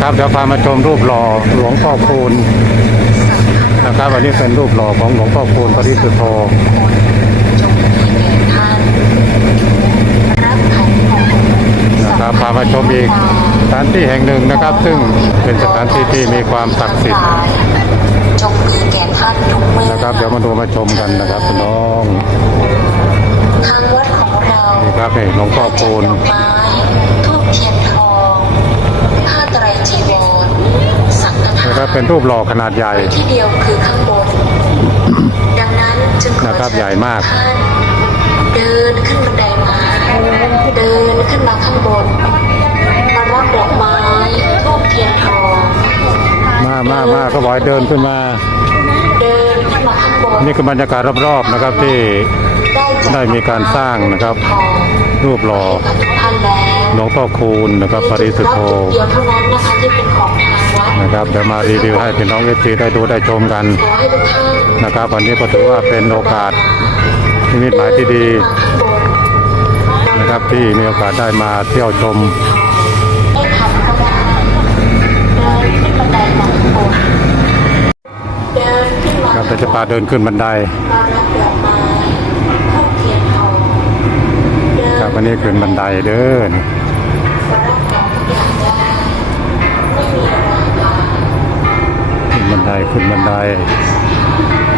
นะครับเดี๋ยวพามาชมรูปหล่อหลวงพ่อคูณนะครับอันนี้เป็นรูปหล่อของหลวงพ่อคูณปริสุทธโธจงมีแก่ท่านรับขันของนะครับพามาชมอีกสถานที่แห่งหนึ่งนะครับ ซึ่งเป็นสถานที่ที่มีความศักดิ์สิทธิ์จงมีแก่ท่านทุกเมื่อนะครับ เดี๋ยวมาดูมาชมกันนะครับพี่น้องทางวัดของเรานี่ครับนี่หลวงพ่อคูณดอกไม้ทูบเทียนทอง ผ้าไตรจีวรสังฆทานะครับนเป็นรูปหล่อขนาดใหญ่ที่เดียวคือข้างบน ดังนั้นจึงขอนะครับเชิญใหญ่มากท่านเดินขึ้นบันไดมา เดินขึ้นมาข้างบนมารับดอกไม้ทูบเทียนทองมามามาก็บอกให้เดินขึ้นมา เดินขึ้นมาข้างบนนี่คือบรรยากาศรอบๆนะครับที่ได้มีการสร้างนะครับ รูปหล่อให้กับทุกท่านแล้วหลวงพ่อคูณนะครับปริสุทธโธจุดเดียวเท่านั้นนะคะที่เป็นของทางวัดนะครับเดี๋ยวมารีวิวให้พี่น้องเอฟซีได้ดูได้ชมกันขอให้ทุกท่านนะครับวันนี้ก็ถือว่าเป็นโอกาสที่มีหมายที่ดีนะครับที่มีโอกาสได้มาเที่ยวชมได้ทำก็ได้เดินขึ้นบันไดมาข้างบนเดินขึ้นมาครับแต่จะพาเดินขึ้นบันไดมารับดอกไม้ทูบเทียนทองเดินครับวันนี้ขึ้นบันไดเดิน ขึ้นบันได้นบันได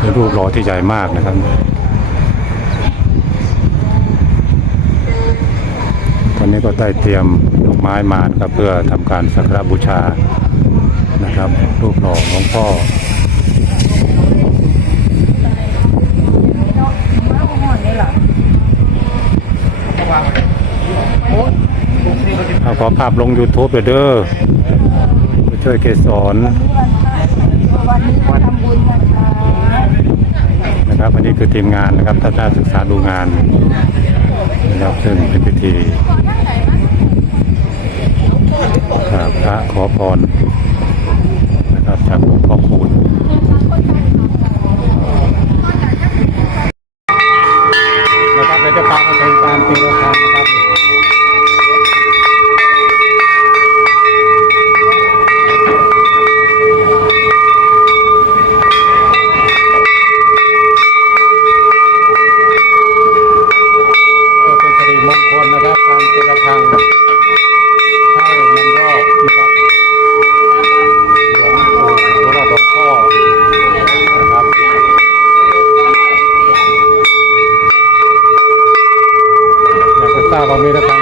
เป็นรูปหล่อที่ใหญ่มากนะครับตอนนี้ก็ได้เตรียมดอกไม้มานครับเพื่อทำการสักการบูชานะครับ รูปหล่อหลวงพ่อ เอาขอภาพลง YouTube เลยเด้อไปช่วยเกสรนนะครับอันนี้คือทีมงานนะครับทัศนศึกษาดูงานนะครับซึ่งเป็นพิธีกราบพระขอพรนะครับจากหลวงพ่อคูณนะครับเดี๋ยว จะพาไปชมการเป็นประธาน ควันนี้นะครับ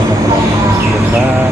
Diba?